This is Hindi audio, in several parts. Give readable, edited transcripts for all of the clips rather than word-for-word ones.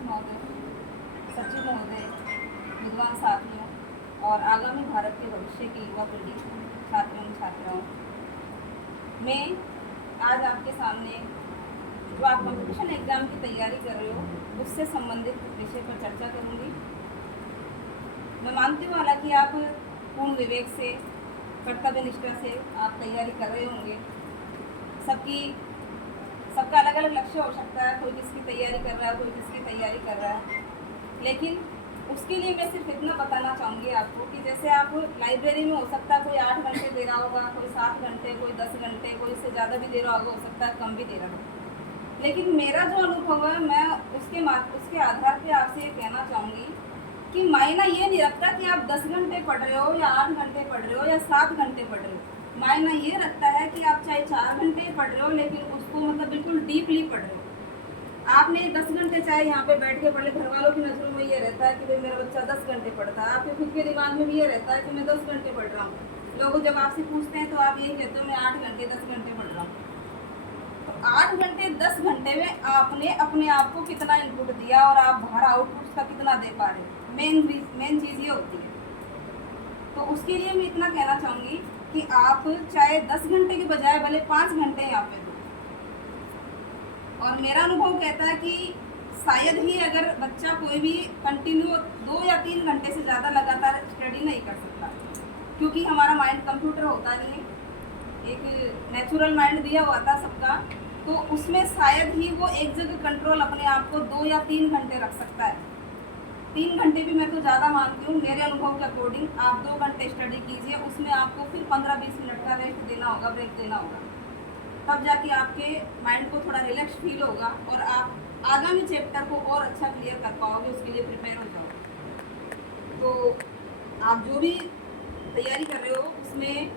अध्यक्ष महोदय, सचिव महोदय, विद्वान साथियों और आगामी भारत के भविष्य की युवा पीढ़ी, छात्रों छात्राओं, मैं आज आपके सामने जो आप कंपटीशन एग्ज़ाम की तैयारी कर रहे हो उससे संबंधित विषय पर चर्चा करूंगी। मैं मानती हूँ हालांकि आप पूर्ण विवेक से, कर्तव्य निष्ठा से आप तैयारी कर रहे होंगे। सबका अलग अलग लक्ष्य हो सकता है, कोई किसकी तैयारी कर रहा है, कोई किसकी तैयारी कर रहा है। लेकिन उसके लिए मैं सिर्फ इतना बताना चाहूँगी आपको कि जैसे आप लाइब्रेरी में हो सकता है कोई 8 घंटे दे रहा होगा, कोई 7 घंटे, कोई 10 घंटे, कोई इससे ज़्यादा भी दे रहा होगा, हो सकता है कम भी दे रहा हो। लेकिन मेरा जो अनुभव है मैं उसके आधार पर आपसे ये कहना चाहूँगी कि मायना ये नहीं रखता कि आप 10 घंटे पढ़ रहे हो या 8 घंटे पढ़ रहे हो या 7 घंटे पढ़ रहे हो। मायना ये रखता है कि आप चाहे 4 घंटे पढ़ रहे हो लेकिन उसको मतलब बिल्कुल डीपली पढ़ रहे हो। आपने 10 घंटे चाहे यहाँ पे बैठ के पढ़ ले, घर वालों की नज़रों में ये रहता है कि भाई मेरा बच्चा 10 घंटे पढ़ता है, आपके खुद के दिमाग में भी ये रहता है कि मैं 10 घंटे पढ़ रहा हूँ। लोग जब आपसे पूछते हैं तो आप ये कहते हो मैं 8 घंटे 10 घंटे पढ़ रहा हूँ। तो 8 घंटे 10 घंटे में आपने अपने आप को कितना इनपुट दिया और आप बाहर आउटपुट का कितना दे पा रहे हो, मेन चीज़ ये होती है। तो उसके लिए मैं इतना कहना चाहूँगी कि आप चाहे 10 घंटे के बजाय भले 5 घंटे यहाँ पे दो। और मेरा अनुभव कहता है कि शायद ही अगर बच्चा कोई भी कंटिन्यू 2 या 3 घंटे से ज़्यादा लगातार स्टडी नहीं कर सकता, क्योंकि हमारा माइंड कंप्यूटर होता नहीं है, एक नेचुरल माइंड दिया हुआ था सबका, तो उसमें शायद ही वो एक जगह कंट्रोल अपने आप को 2 या 3 घंटे रख सकता है। 3 घंटे भी मैं तो ज़्यादा मानती हूँ। मेरे अनुभव के अकॉर्डिंग आप 2 घंटे स्टडी कीजिए, उसमें आपको फिर 15-20 मिनट का रेस्ट देना होगा, ब्रेक देना होगा, तब जाके आपके माइंड को थोड़ा रिलैक्स फील होगा और आप आगामी चैप्टर को और अच्छा क्लियर कर पाओगे, उसके लिए प्रिपेयर हो जाओगे। तो आप जो भी तैयारी कर रहे हो उसमें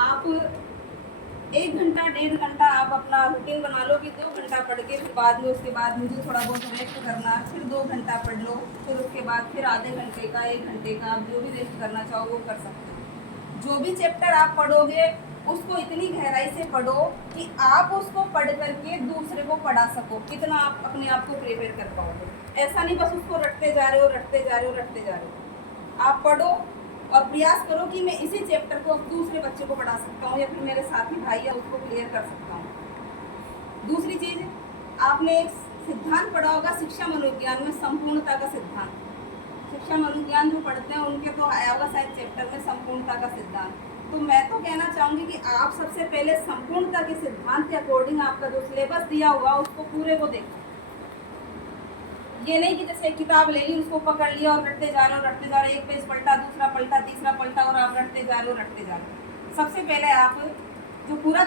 आप 1 घंटा 1.5 घंटा आप अपना रूटीन बना लो कि 2 घंटा पढ़ के फिर बाद में उसके बाद मुझे थोड़ा बहुत रेस्ट करना, फिर 2 घंटा पढ़ लो, फिर उसके बाद फिर आधे घंटे का 1 घंटे का आप जो भी रेस्ट करना चाहो वो कर सकते हो। जो भी चैप्टर आप पढ़ोगे उसको इतनी गहराई से पढ़ो कि आप उसको पढ़ करके दूसरे को पढ़ा सको, कितना आप अपने आप को प्रिपेयर कर पाओगे। ऐसा नहीं बस उसको रटते जा रहे हो। आप पढ़ो और प्रयास करो कि मैं इसी चैप्टर को अब दूसरे बच्चे को पढ़ा सकता हूँ या फिर मेरे साथी भाई है उसको क्लियर कर सकता हूँ। दूसरी चीज़, आपने एक सिद्धांत पढ़ा होगा शिक्षा मनोविज्ञान में, संपूर्णता का सिद्धांत। शिक्षा मनोविज्ञान जो पढ़ते हैं उनके तो आया होगा शायद चैप्टर में संपूर्णता का सिद्धांत। तो मैं तो कहना चाहूँगी कि आप सबसे पहले संपूर्णता के सिद्धांत के अकॉर्डिंग आपका जो सिलेबस दिया हुआ उसको पूरे को देखो। ये नहीं कि जैसे किताब ले ली उसको पकड़ लिया और रटते जा रहे हो, एक पेज पलटा, दूसरा पलटा, तीसरा पलटा और आप रटते जा रहे हो। सबसे पहले आप जो पूरा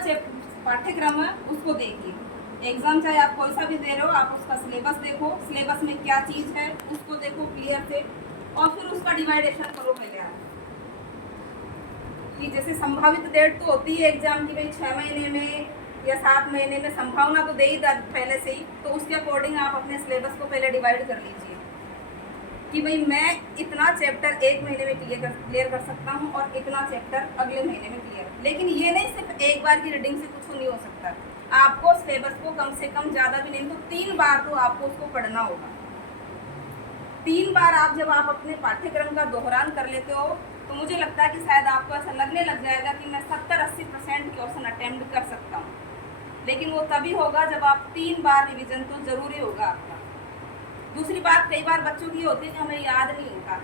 पाठ्यक्रम है उसको देखिए। एग्जाम चाहे आप कोई सा भी दे रहे हो, आप उसका सिलेबस देखो, सिलेबस में क्या चीज़ है उसको देखो क्लियर से, और फिर उसका डिवाइडेशन करो पहले आप कि जैसे संभावित डेट तो होती है एग्जाम की, भाई 6 महीने में या 7 महीने में संभावना तो दे ही पहले से ही, तो उसके अकॉर्डिंग आप अपने सिलेबस को पहले डिवाइड कर लीजिए कि भाई मैं इतना चैप्टर 1 महीने में क्लियर कर सकता हूँ और इतना चैप्टर अगले महीने में क्लियर। लेकिन ये नहीं सिर्फ एक बार की रीडिंग से कुछ नहीं हो सकता, आपको सिलेबस को कम से कम ज़्यादा भी नहीं तो 3 बार तो आपको उसको पढ़ना होगा। 3 बार आप जब आप अपने पाठ्यक्रम का दोहरान कर लेते हो तो मुझे लगता है कि शायद आपको ऐसा लगने लग जाएगा कि मैं 70-80% क्वेश्चन अटेम्प्ट कर सकता हूँ। लेकिन वो तभी होगा जब आप 3 बार रिवीजन तो ज़रूरी होगा आपका। दूसरी बात, कई बार बच्चों की होती है कि हमें याद नहीं होता।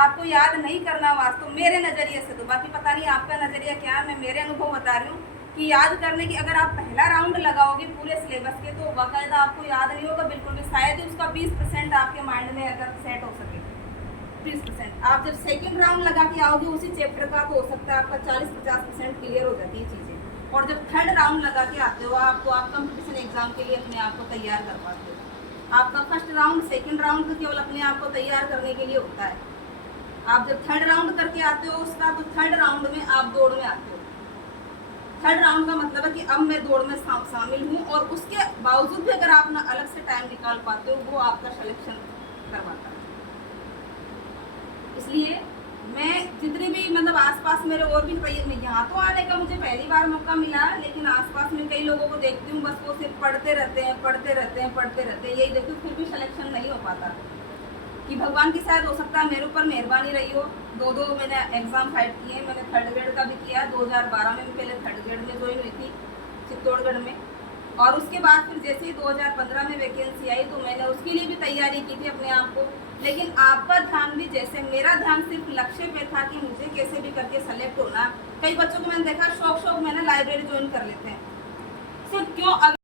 आपको याद नहीं करना वास्तव मेरे नज़रिए से, तो बाकी पता नहीं आपका नज़रिया क्या है, मैं मेरे अनुभव बता रही हूँ कि याद करने की अगर आप पहला राउंड लगाओगे पूरे सिलेबस के तो बाकायदा आपको याद नहीं होगा बिल्कुल भी, शायद ही उसका 20% आपके माइंड में अगर सेट हो सके 20%। आप जब सेकंड राउंड लगा के आओगे उसी चैप्टर का तो हो सकता है आपका 40-50% क्लियर हो जाती है चीज़ें। और जब थर्ड राउंड लगा के आते हो आप कंपटीशन एग्जाम के लिए अपने आप को तैयार कर पाते हो। आपका फर्स्ट राउंड सेकंड राउंड तो केवल अपने आप को तैयार करने के लिए होता है। आप जब थर्ड राउंड करके आते हो उसका, तो थर्ड राउंड में आप दौड़ में आते हो। थर्ड राउंड का मतलब है कि अब मैं दौड़ में शामिल हूँ, और उसके बावजूद भी अगर आप ना अलग से टाइम निकाल पाते हो वो आपका सिलेक्शन करवाता है। इसलिए मैं जितने भी मतलब आसपास मेरे और भी यहाँ तो आने का मुझे पहली बार मौका मिला, लेकिन आसपास में कई लोगों को देखती हूँ बस वो सिर्फ पढ़ते रहते हैं, यही देखो फिर भी सिलेक्शन नहीं पाता कि भगवान की शायद हो सकता है मेरे ऊपर मेहरबानी रही हो। 2 मैंने एग्ज़ाम फाइट किए, मैंने थर्ड ग्रेड का भी किया। 2012 में पहले थर्ड ग्रेड में ज्वाइन हुई थी चित्तौड़गढ़ में, और उसके बाद फिर जैसे ही 2015 में वैकेंसी आई तो मैंने उसके लिए भी तैयारी की थी अपने आप को। लेकिन आपका ध्यान भी, जैसे मेरा ध्यान सिर्फ लक्ष्य पे था कि मुझे कैसे भी करके सेलेक्ट होना। कई बच्चों को मैंने देखा शौक मैंने लाइब्रेरी ज्वाइन कर लेते हैं, सिर्फ क्यों